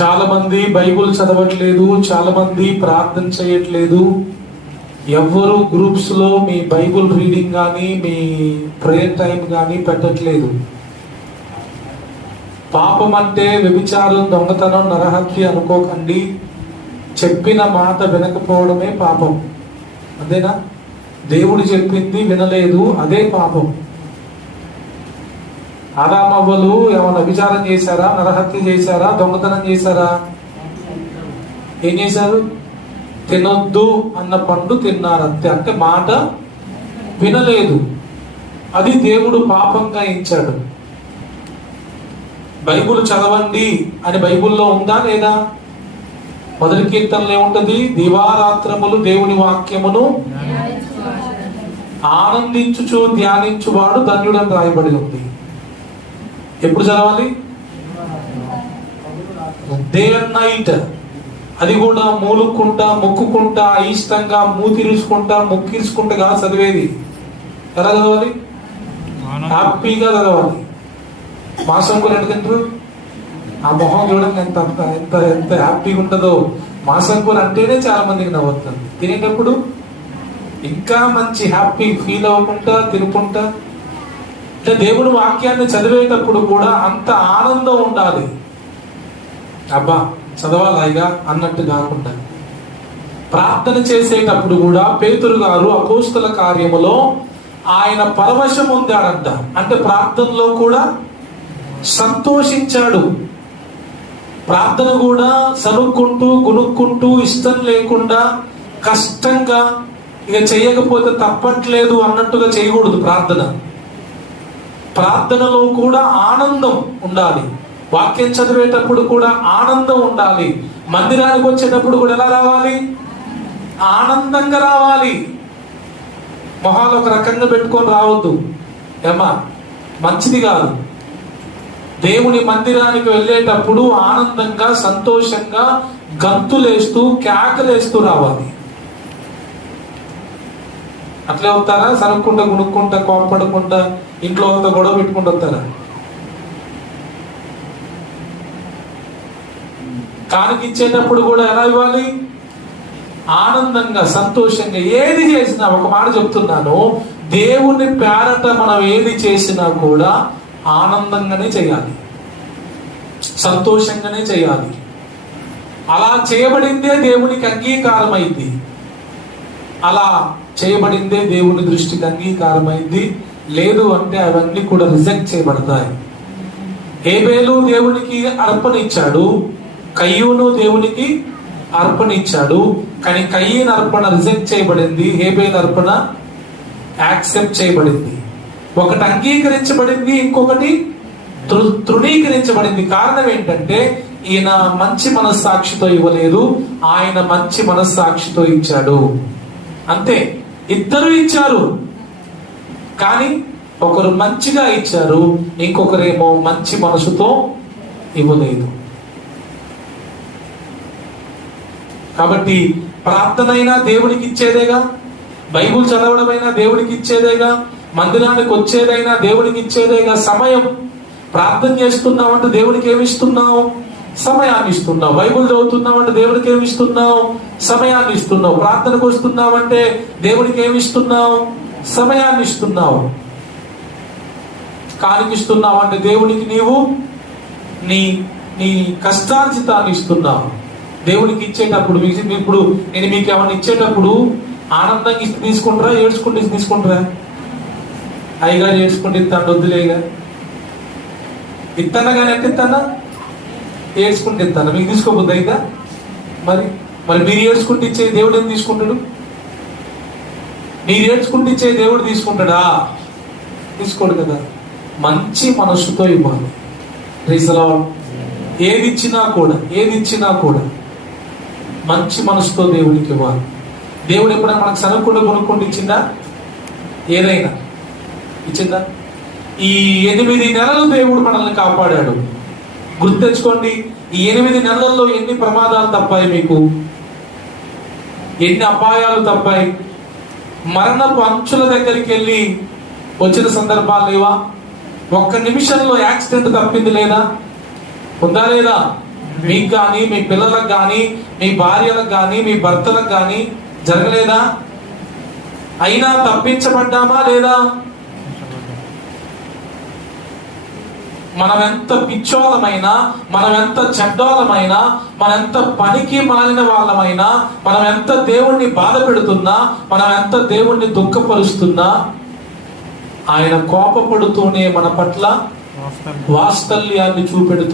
చాలా మంది బైబుల్ చదవట్లేదు చాలా మంది ప్రార్థన చేయట్లేదు. ఎవ్వరు గ్రూప్స్లో మీ బైబుల్ రీడింగ్ కానీ మీ ప్రేయర్ టైం కానీ పెట్టట్లేదు. పాపం అంటే వ్యభిచారం దొంగతనం నరహత్య అనుకోకండి. చెప్పిన మాట వినకపోవడమే పాపం. అంతేనా? దేవుడు చెప్పింది వినలేదు అదే పాపం. ఆదామవ్వలు ఏమైనా విచారం చేశారా? నరహత్య చేశారా? దొంగతనం చేశారా? ఏం చేశారు? తినొద్దు అన్న పండు తిన్నారు? అంతే అంటే మాట వినలేదు. అది దేవుడు పాపంగా ఇచ్చాడు. బైబుల్ చదవండి అని బైబుల్లో ఉందా లేదా? మొదటి కీర్తనలో ఏముంటది? దివారాత్రములు దేవుని వాక్యమును ఆనందించుచు ధ్యానించువాడు ధన్యుడని రాయబడి ఉంది. ఎప్పుడు చదవాలి? డే అండ్ నైట్ అది కూడా మూలుక్కుంటా మొక్కుకుంటా అయిష్టంగా మూతిరుచుకుంటా మొక్కిరుచుకుంటా కాదు చదివేది. ఎలా చదవాలి? హ్యాపీగా చదవాలి. మాసం కూర ఎంత తింటారు? ఆ మొహం చూడండి ఎంత ఎంత ఎంత ఎంత హ్యాపీగా ఉంటుందో. మాసం కూర అంటేనే చాలా మందికి నవ్వుతుంది తినేటప్పుడు ఇంకా మంచి హ్యాపీ ఫీల్ అవ్వకుండా తినుకుంటా అంటే దేవుని వాక్యాన్ని చదివేటప్పుడు కూడా అంత ఆనందం ఉండాలి. అబ్బా చదవాలిగా అన్నట్టు కాకుండా. ప్రార్థన చేసేటప్పుడు కూడా పేతురు గారు అపోస్తుల కార్యములో ఆయన పరవశం ఉందాడంట అంటే ప్రార్థనలో కూడా సంతోషించాడు. ప్రార్థన కూడా సనుక్కుంటూ గునుక్కుంటూ ఇష్టం లేకుండా కష్టంగా ఇక చేయకపోతే తప్పట్లేదు అన్నట్టుగా చేయకూడదు ప్రార్థన. ప్రార్థనలో కూడా ఆనందం ఉండాలి. వాక్యం చదివేటప్పుడు కూడా ఆనందం ఉండాలి. మందిరానికి వచ్చేటప్పుడు కూడా ఎలా రావాలి? ఆనందంగా రావాలి. మొహాలు ఒక రకంగా పెట్టుకొని రావద్దు. ఏమా మంచిది కాదు. దేవుని మందిరానికి వెళ్ళేటప్పుడు ఆనందంగా సంతోషంగా గంతులేస్తూ కేకలేస్తూ రావాలి. అట్లే అవుతారా సరుక్కుంటా గుణుక్కుంటా కోపడకుండా ఇంట్లో అంతా గొడవ పెట్టుకుంటూ వస్తారా కానుక ఇచ్చేటప్పుడు కూడా ఎలా ఇవ్వాలి? ఆనందంగా సంతోషంగా ఏది చేసినా ఒక మాట చెప్తున్నాను. దేవుని పేరట మనం ఏది చేసినా కూడా ఆనందంగానే చేయాలి. సంతోషంగానే చేయాలి. అలా చేయబడిందే దేవునికి అంగీకారమైంది. అలా చేయబడిందే దేవుని దృష్టికి అంగీకారమైంది. లేదు అంటే అవన్నీ కూడా రిజెక్ట్ చేయబడతాయి. హేబేలు దేవునికి అర్పణ ఇచ్చాడు. కయ్యూను దేవునికి అర్పణ ఇచ్చాడు. కానీ కయ్యన్ అర్పణ రిజెక్ట్ చేయబడింది. హేబేల్ అర్పణ యాక్సెప్ట్ చేయబడింది. ఒకటి అంగీకరించబడింది ఇంకొకటి తృ- తృణీకరించబడింది. కారణం ఏంటంటే ఈయన మంచి మనస్సాక్షితో ఇవ్వలేదు. ఆయన మంచి మనస్సాక్షితో ఇచ్చాడు. అంతే. ఇద్దరు ఇచ్చారు. కానీ ఒకరు మంచిగా ఇచ్చారు ఇంకొకరేమో మంచి మనసుతో ఇవ్వలేదు. కాబట్టి ప్రార్థనైనా దేవునికి ఇచ్చేదేగా బైబుల్ చదవడమైనా దేవునికి ఇచ్చేదేగా మందిరానికి వచ్చేదైనా దేవునికి ఇచ్చేదేగా సమయం ప్రార్థన చేస్తున్నావు అంటే దేవునికి ఏమిస్తున్నావు సమయాన్ని ఇస్తున్నావు. బైబుల్ చదువుతున్నావు అంటే దేవునికి ఏమి ఇస్తున్నావు? సమయాన్ని ఇస్తున్నావు. ప్రార్థనకు వస్తున్నావు అంటే దేవునికి ఏమి ఇస్తున్నావు? సమయాన్ని ఇస్తున్నావు. కానికిస్తున్నావు అంటే దేవునికి నీవు నీ నీ కష్టార్జితాన్ని ఇస్తున్నావు. దేవునికి ఇచ్చేటప్పుడు మీకు ఇప్పుడు నేను మీకు ఏమైనా ఇచ్చేటప్పుడు ఆనందంగా తీసుకుంటారా ఏడ్చుకుంటే తీసుకుంటారా? అయ్యగారు ఏడ్చుకుంటే ఇస్తాను వద్దులేగా ఇస్తానా కానీ ఏడ్చుకుంటే ఇస్తాను మీకు తీసుకోబోద్దు అయితే మరి మరి మీరు ఏడ్చుకుంటే ఇచ్చే దేవుడు ఏం తీసుకుంటాడు? మీరు ఏడ్చుకుంటే ఇచ్చే దేవుడు తీసుకుంటాడా? తీసుకోడు కదా. మంచి మనస్సుతో ఇవ్వాలి. రీసలో ఏది ఇచ్చినా కూడా ఏది ఇచ్చినా కూడా మంచి మనసుతో దేవుడికి ఇవ్వాలి. దేవుడు ఎప్పుడైనా మనకు సనకుండా కొనుక్కుంటూ ఇచ్చిందా? ఏదైనా. ఇచ్చిందా? ఈ ఎనిమిది నెలలు దేవుడు మనల్ని కాపాడాడు. గుర్తెచ్చుకోండి ఈ ఎనిమిది నెలల్లో ఎన్ని ప్రమాదాలు తప్పాయి మీకు? ఎన్ని అపాయాలు తప్పాయి? మరణపు అంచుల దగ్గరికి వెళ్ళి వచ్చిన సందర్భాలు లేవా? ఒక్క నిమిషంలో యాక్సిడెంట్ తప్పింది లేదా? ఉందా లేదా? మీకు కానీ మీ పిల్లలకు కానీ మీ భార్యలకు కానీ మీ భర్తలకు కానీ జరగలేదా? అయినా తప్పించబడ్డామా లేదా? మనం ఎంత పిచ్చోళమైనా మనం ఎంత చెడ్డోళమైనా మనం ఎంత పనికి మాలిన వాళ్ళమైనా మనం ఎంత దేవుణ్ణి బాధ పెడుతున్నా మనం ఎంత దేవుణ్ణి దుఃఖపరుస్తున్నా ఆయన కోపపడుతూనే మన పట్ల వాత్సల్యాన్ని చూపెడుతూ